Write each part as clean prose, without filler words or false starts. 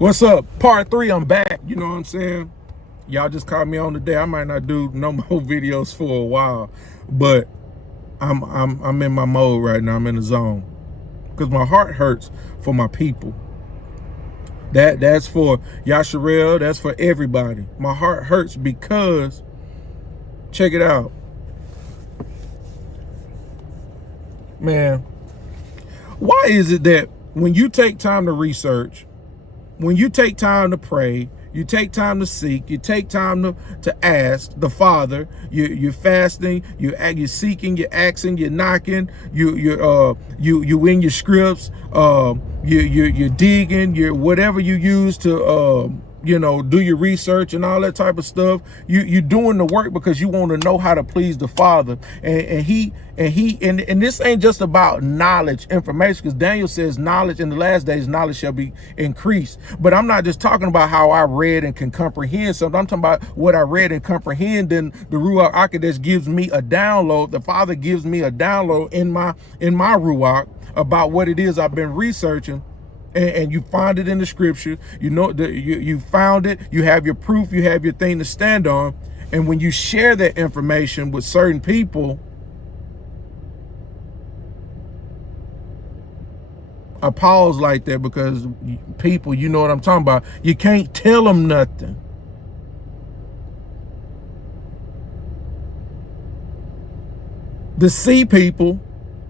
What's up? Part 3, I'm back. You know what I'm saying? Y'all just caught me on the day. I might not do no more videos for a while, but I'm in my mode right now. I'm in the zone. Because my heart hurts for my people. That's for Yasharel, that's for everybody. My heart hurts because, check it out. Man, why is it that when you take time to research, when you take time to pray, you take time to seek, you take time to ask the Father, you're fasting, you're seeking, you're asking, you're knocking, you in your scripts, you're digging, you're whatever you use to do your research and all that type of stuff. You're doing the work because you want to know how to please the Father. And this ain't just about knowledge, information, because Daniel says knowledge in the last days, knowledge shall be increased. But I'm not just talking about how I read and can comprehend something. I'm talking about what I read and comprehend. Then the Ruach HaKodesh gives me a download. The Father gives me a download in my Ruach about what it is I've been researching. And you find it in the scripture, you found it, you have your proof, you have your thing to stand on. And when you share that information with certain people, I pause like that because people, you know what I'm talking about. You can't tell them nothing. The C people,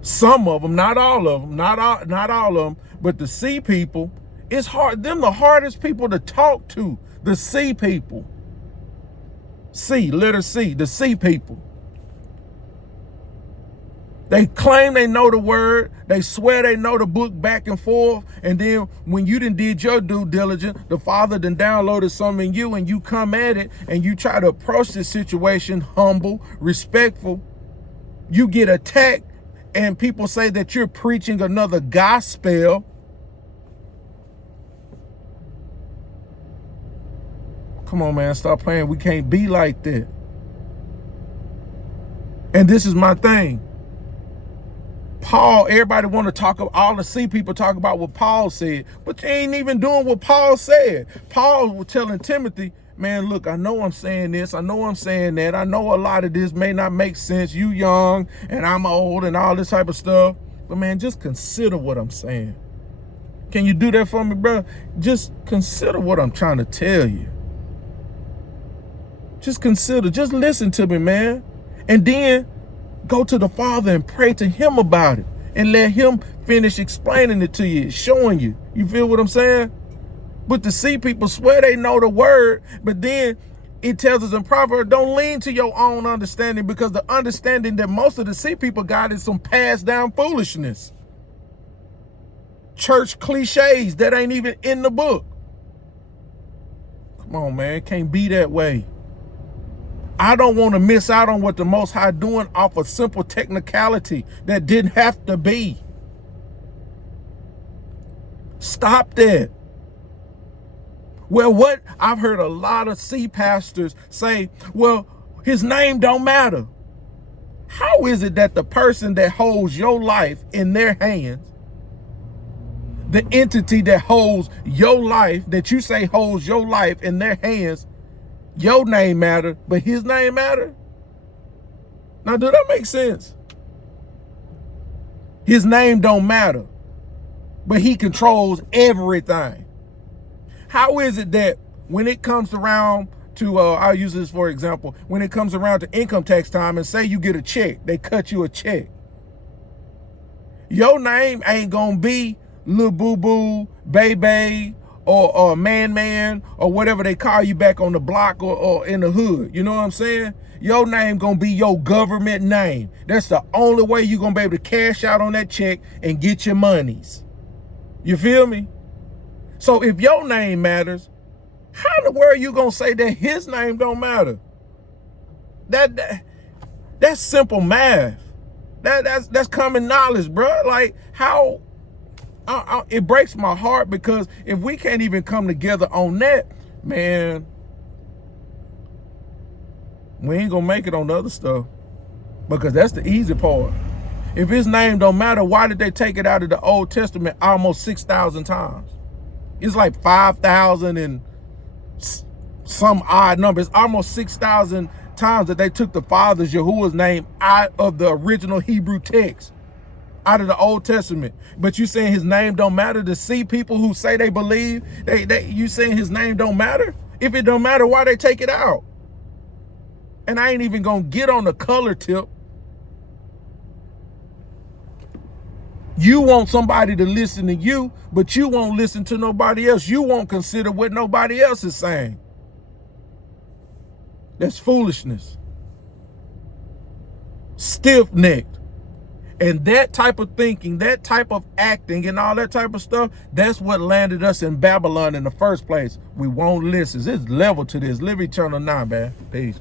some of them, not all of them, not all of them, but the C people, it's hard. Them the hardest people to talk to. The C people. C, letter C, the C people. They claim they know the word. They swear they know the book back and forth. And then when you done did your due diligence, the Father done downloaded something in you and you come at it and you try to approach this situation humble, respectful. You get attacked and people say that you're preaching another gospel. Come on, man, stop playing. We can't be like that. And this is my thing. Paul, everybody want to talk about, all the C people talk about what Paul said, but they ain't even doing what Paul said. Paul was telling Timothy, man, look, I know I'm saying this, I know I'm saying that, I know a lot of this may not make sense. You young and I'm old and all this type of stuff, but man, just consider what I'm saying. Can you do that for me, bro? Just consider what I'm trying to tell you. Just consider, just listen to me, man. And then go to the Father and pray to him about it and let him finish explaining it to you, showing you. You feel what I'm saying? But the C people swear they know the word, but then it tells us in Proverbs, don't lean to your own understanding, because the understanding that most of the C people got is some passed down foolishness. Church cliches that ain't even in the book. Come on, man, it can't be that way. I don't want to miss out on what the Most High doing off a simple technicality that didn't have to be. Stop that. Well, what I've heard a lot of C pastors say, well, his name don't matter. How is it that the person that holds your life in their hands, the entity that holds your life, that you say holds your life in their hands, your name matter, but his name matter? Now, do that make sense? His name don't matter, but he controls everything. How is it that when it comes around to, I'll use this for example, when it comes around to income tax time and say you get a check, they cut you a check. Your name ain't gonna be Lil Boo Boo, Baby, or man, or whatever they call you back on the block or in the hood. You know what I'm saying? Your name gonna be your government name. That's the only way you're gonna be able to cash out on that check and get your monies. You feel me? So if your name matters, how in the world you gonna say that his name don't matter? That's simple math. That's common knowledge, bro. Like, how? It breaks my heart, because if we can't even come together on that, man, we ain't gonna make it on the other stuff, because that's the easy part. If his name don't matter, why did they take it out of the Old Testament almost 6,000 times? It's like 5,000 and some odd number. It's almost 6,000 times that they took the Father's Yahuwah's name out of the original Hebrew text, out of the Old Testament. But you saying his name don't matter? To see people who say they believe, you saying his name don't matter? If it don't matter, why they take it out? And I ain't even gonna get on the color tip. You want somebody to listen to you, but you won't listen to nobody else. You won't consider what nobody else is saying. That's foolishness. Stiff-necked. And that type of thinking, that type of acting and all that type of stuff, that's what landed us in Babylon in the first place. We won't listen. There's level to this. Live eternal now, man. Peace.